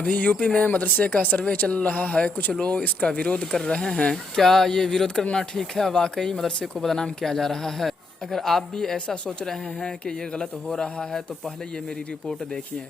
ابھی यूपी में मदरसे का सर्वे चल रहा है, कुछ लोग इसका विरोध कर रहे हैं। क्या ये विरोध करना ठीक है? वाकई मदरसे को बदनाम किया जा रहा है। अगर आप भी ऐसा सोच रहे हैं कि ये गलत हो रहा है तो पहले ये मेरी रिपोर्ट देखिए।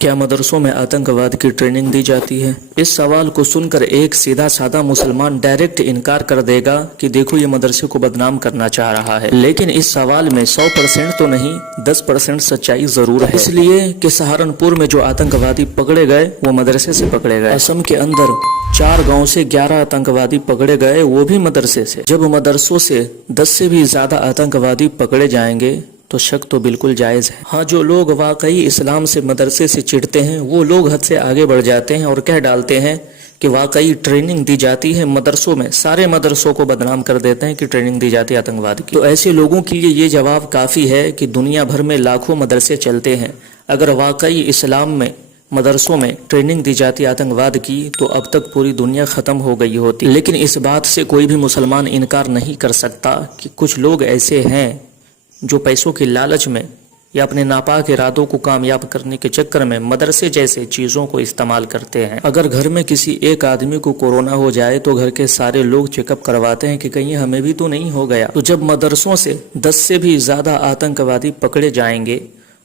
क्या मदरसों में आतंकवाद की ट्रेनिंग दी जाती है? इस सवाल को सुनकर एक सीधा साधा मुसलमान डायरेक्ट इनकार कर देगा कि देखो ये मदरसे को बदनाम करना चाह रहा है। लेकिन इस सवाल में 100% तो नहीं 10% सच्चाई जरूर है। इसलिए कि सहारनपुर में जो आतंकवादी पकड़े गए वो मदरसे से पकड़े गए। असम के अंदर 4 गांव से 11 आतंकवादी पकड़े गए, वो भी मदरसे से। जब मदरसों से 10 से भी ज्यादा आतंकवादी पकड़े जाएंगे तो शक तो बिल्कुल जायज है। हाँ, जो लोग वाकई इस्लाम से मदरसे से चिढ़ते हैं वो लोग हद से आगे बढ़ जाते हैं और कह डालते हैं कि वाकई ट्रेनिंग दी जाती है मदरसों में, सारे मदरसों को बदनाम कर देते हैं कि ट्रेनिंग दी जाती है आतंकवाद की। तो ऐसे लोगों के लिए ये जवाब काफ़ी है कि दुनिया भर में लाखों मदरसे चलते हैं। अगर वाकई इस्लाम में मदरसों में ट्रेनिंग दी जाती आतंकवाद की तो अब तक पूरी दुनिया ख़त्म हो गई होती। लेकिन इस बात से कोई भी मुसलमान इनकार नहीं कर सकता कि कुछ लोग ऐसे हैं जो पैसों की लालच में या अपने नापाक इरादों को कामयाब करने के चक्कर में मदरसे जैसे चीज़ों को इस्तेमाल करते हैं। अगर घर में किसी एक आदमी को कोरोना हो जाए तो घर के सारे लोग चेकअप करवाते हैं कि कहीं हमें भी तो नहीं हो गया। तो जब मदरसों से 10 से भी ज़्यादा आतंकवादी पकड़े जाएंगे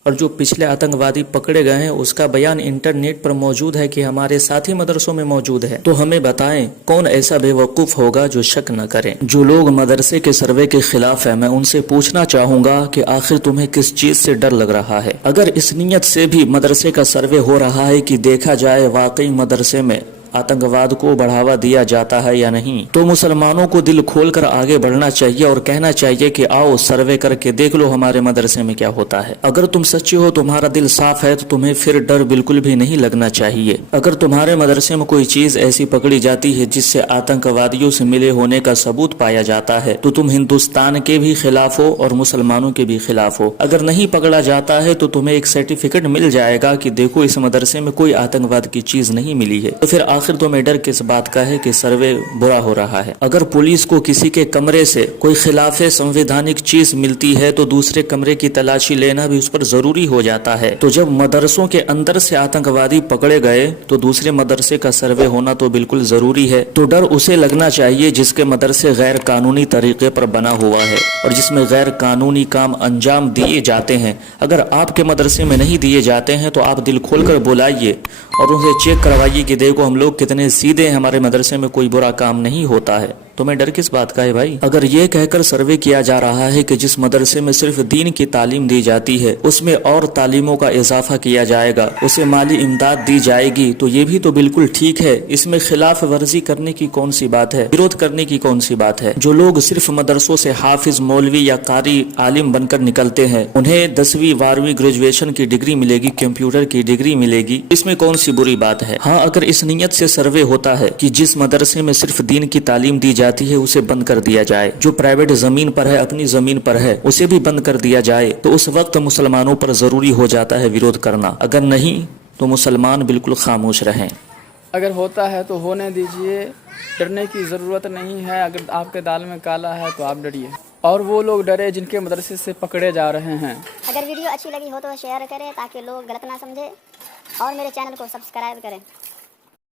और जो पिछले आतंकवादी पकड़े गए हैं उसका बयान इंटरनेट पर मौजूद है कि हमारे साथी मदरसों में मौजूद है, तो हमें बताएं कौन ऐसा बेवकूफ़ होगा जो शक न करे। जो लोग मदरसे के सर्वे के खिलाफ है, मैं उनसे पूछना चाहूंगा कि आखिर तुम्हें किस चीज से डर लग रहा है? अगर इस नीयत से भी मदरसे का सर्वे हो रहा है कि देखा जाए वाकई मदरसे में आतंकवाद को बढ़ावा दिया जाता है या नहीं, तो मुसलमानों को दिल खोलकर आगे बढ़ना चाहिए और कहना चाहिए कि आओ सर्वे करके देख लो हमारे मदरसे में क्या होता है। अगर तुम सच्चे हो, तुम्हारा दिल साफ है, तो तुम्हें फिर डर बिल्कुल भी नहीं लगना चाहिए। अगर तुम्हारे मदरसे में कोई चीज ऐसी पकड़ी जाती है जिससे आतंकवादियों से मिले होने का सबूत पाया जाता है तो तुम हिंदुस्तान के भी खिलाफ हो और मुसलमानों के भी खिलाफ हो। अगर नहीं पकड़ा जाता है तो तुम्हें एक सर्टिफिकेट मिल जाएगा कि देखो इस मदरसे में कोई आतंकवाद की चीज नहीं मिली है। तो फिर आखिर तुम्हें डर किस बात का है कि सर्वे बुरा हो रहा है? अगर पुलिस को किसी के कमरे से कोई खिलाफ संवैधानिक चीज मिलती है तो दूसरे कमरे की तलाशी लेना भी उस पर जरूरी हो जाता है। तो जब मदरसों के अंदर से आतंकवादी पकड़े गए तो दूसरे मदरसे का सर्वे होना तो बिल्कुल जरूरी है। तो डर उसे लगना चाहिए जिसके मदरसे गैर कानूनी तरीके पर बना हुआ है और जिसमें गैर कानूनी काम अंजाम दिए जाते हैं। अगर आपके मदरसे में नहीं दिए जाते हैं तो आप दिल खोलकर बुलाइए और उनसे चेक करवाइए कि देखो हम लोग कितने सीधे, हमारे मदरसे में कोई बुरा काम नहीं होता है। तुम्हें डर किस बात का है भाई? अगर ये कहकर सर्वे किया जा रहा है कि जिस मदरसे में सिर्फ दीन की तालीम दी जाती है उसमें और तालीमों का इजाफा किया जाएगा, उसे माली इमदाद दी जाएगी, तो ये भी तो बिल्कुल ठीक है। इसमें खिलाफ वर्जी करने की कौन सी बात है, विरोध करने की कौन सी बात है? जो लोग सिर्फ मदरसों से हाफिज, मौलवी या कारी आलिम बनकर निकलते हैं उन्हें 10वीं 12वीं ग्रेजुएशन की डिग्री मिलेगी, कंप्यूटर की डिग्री मिलेगी, इसमें कौन सी बुरी बात है? हाँ, अगर इस नीयत से सर्वे होता है कि जिस मदरसे में सिर्फ दीन की तालीम दी जाती है उसे बंद कर दिया जाए, जो प्राइवेट जमीन पर है, अपनी जमीन पर है, उसे भी बंद कर दिया जाए, तो उस वक्त मुसलमानों पर जरूरी हो जाता है विरोध करना। अगर नहीं तो मुसलमान बिल्कुल खामोश रहें। अगर होता है तो होने दीजिए, डरने की ज़रूरत नहीं है। अगर आपके दाल में काला है तो आप डरिए और वो लोग डरे जिनके मदरसे से पकड़े जा रहे हैं। अगर वीडियो अच्छी लगी हो तो शेयर करें ताकि लोग गलत ना समझे और मेरे चैनल को सब्सक्राइब करें।